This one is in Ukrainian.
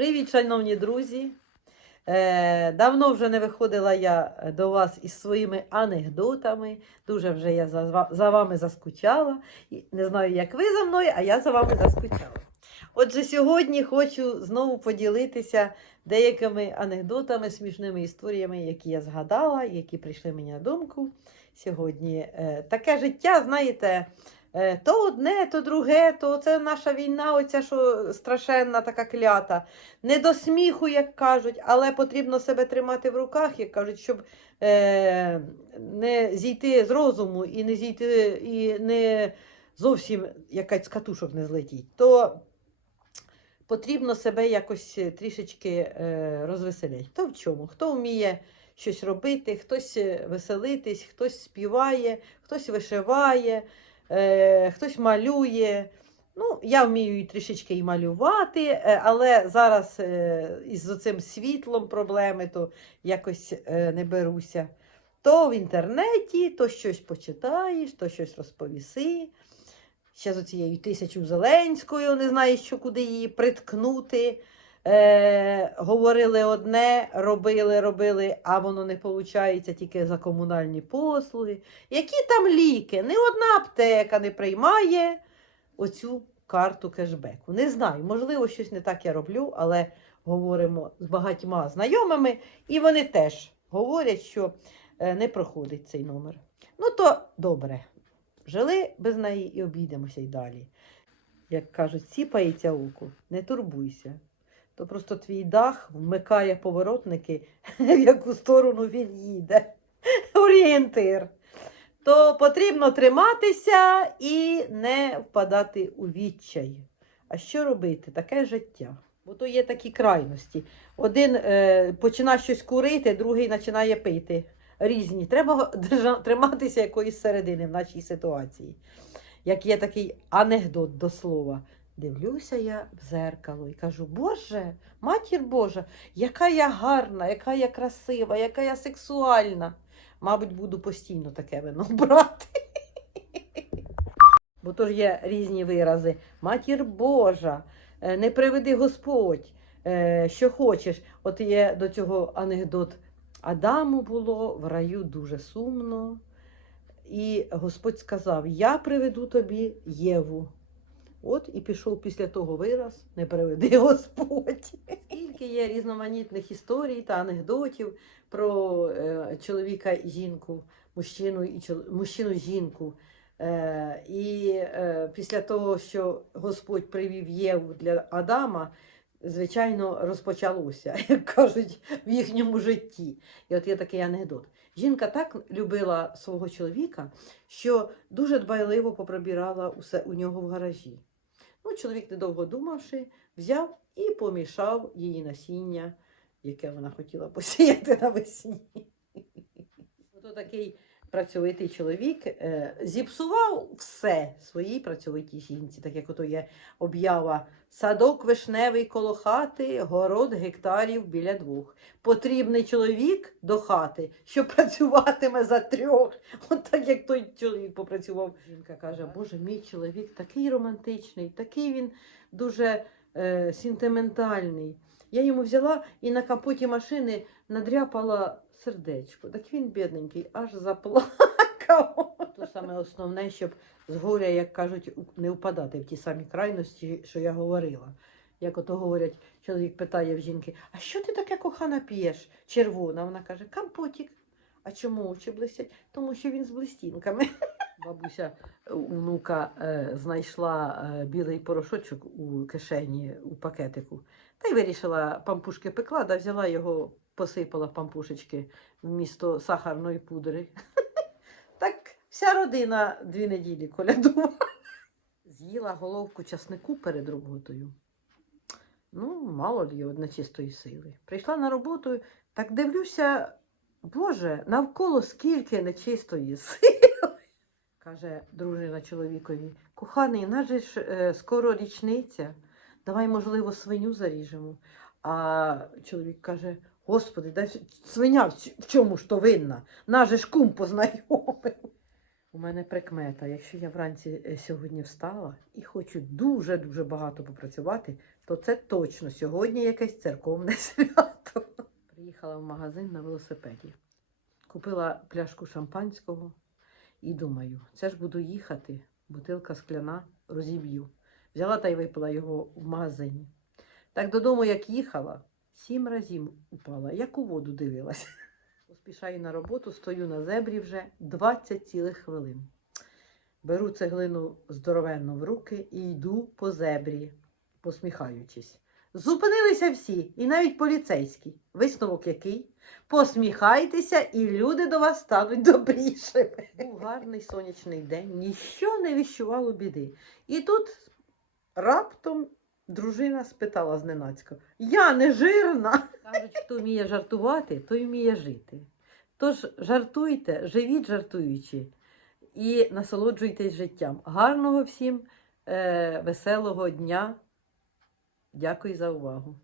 Привіт, шановні друзі! Е, давно вже не виходила я до вас із своїми анекдотами. Дуже вже я за, вами заскучала. Не знаю, як ви за мною, а я за вами заскучала. Отже, сьогодні хочу знову поділитися деякими анекдотами, смішними історіями, які я згадала, які прийшли мені на думку сьогодні. Е, таке життя, знаєте. Е, То одне, то друге, то це наша війна, оця що страшенна така клята. Не до сміху, як кажуть, але потрібно себе тримати в руках, як кажуть, щоб е, не зійти з розуму і не зійти, і не зовсім якась катушок не злетіть. То потрібно себе якось трішечки е, розвеселяти. Хто в чому? Хто вміє щось робити, хтось е, веселитись, хтось співає, хтось вишиває е, хтось малює. Ну, я вмію і трішечки і малювати, е, але зараз е, із цим світлом проблеми, то якось не беруся. То в інтернеті, то щось почитаєш, то щось розповіси. Ще з оцією тисячу Зеленською, не знаєш, що куди її приткнути. Е, говорили одне, робили, робили, а воно не виходить тільки за комунальні послуги. Які там ліки? Ні одна аптека не приймає оцю карту кешбеку. Не знаю, можливо, щось не так я роблю, але говоримо з багатьма знайомими, і вони теж говорять, що е, не проходить цей номер. Ну, то добре. Жили без неї і обійдемося й далі. Як кажуть, сіпається око, не турбуйся. То просто твій дах вмикає поворотники, в яку сторону він їде. Орієнтир. То потрібно триматися і не впадати у відчай. А що робити? Таке життя. Бо то є такі крайності. Один е, починає щось курити, другий починає пити. Різні. Треба триматися якоїсь середини в нашій ситуації. Як є такий анекдот до слова. Дивлюся я в зеркало і кажу: Боже, матір Божа, яка я гарна, яка я красива, яка я сексуальна. Мабуть, буду постійно таке вино брати. Бо то є різні вирази. Матір Божа, е, не приведи Господь, е, що хочеш. От є до цього анекдот. Адаму було в раю дуже сумно. І Господь сказав: Я приведу тобі Єву. От і пішов після того вираз, не приведи Господь. Скільки є різноманітних історій та анекдотів про е, чоловіка і жінку, мужчину і чол- мужчину жінку. Е, і е, після того, що Господь привів Єву для Адама, звичайно, розпочалося, як кажуть, в їхньому житті. І от є такий анекдот. Жінка так любила свого чоловіка, що дуже дбайливо поприбирала усе у нього в гаражі. Ну, чоловік, недовго думавши, взяв і помішав її насіння, яке вона хотіла посіяти навесні. Ото такий працьовитий чоловік е, зіпсував все своїй працьовитій жінці, так як ото є об'ява садок вишневий коло хати, город гектарів біля двох. Потрібний чоловік до хати, що працюватиме за трьох. От так як той чоловік попрацював. Жінка каже: Боже, мій чоловік такий романтичний, такий він дуже е, сентиментальний. Я йому взяла і на капоті машини надряпала сердечко. Так він, бідненький, аж заплакав. То саме основне, щоб з горя, як кажуть, не впадати в ті самі крайності, що я говорила. Як ото говорять, чоловік питає в жінки, а що ти таке кохана п'єш? Червона. Вона каже, компотик. А чому очі блистять? Тому що він з блистінками. Бабуся е, внука е, знайшла е, білий порошочок у кишені у пакетику. Та й вирішила пампушки пекла, да взяла його, посипала пампушечки вмісто сахарної пудри. Так вся родина дві неділі колядувала. З'їла головку часнику перед роботою. Ну, мало лі од нечистої сили. Прийшла на роботу, так дивлюся, Боже, навколо скільки нечистої сили. Каже дружина чоловікові, коханий, нас же ж е, скоро річниця. Давай, можливо, свиню заріжемо. А чоловік каже: Господи, дай свиня в чому ж то винна? Наш же ж кум познайомив. У мене прикмета. Якщо я вранці е, сьогодні встала і хочу дуже-дуже багато попрацювати, то це точно сьогодні якесь церковне свято. Приїхала в магазин на велосипеді. Купила пляшку шампанського і думаю, це ж буду їхати, бутилка скляна розіб'ю. Взяла та й випила його в магазині. Так додому, як їхала, сім разів упала, як у воду дивилась. Поспішаю на роботу, стою на зебрі вже 20 цілих хвилин. Беру цеглину здоровенно в руки і йду по зебрі, посміхаючись. Зупинилися всі, і навіть поліцейські. Висновок який? Посміхайтеся, і люди до вас стануть добрішими. Був гарний сонячний день, ніщо не віщувало біди. І тут раптом дружина спитала зненацька: Я не жирна. Кажуть, хто вміє жартувати, той вміє жити. Тож жартуйте, живіть жартуючи і насолоджуйтесь життям. Гарного всім е, веселого дня. Дякую за увагу.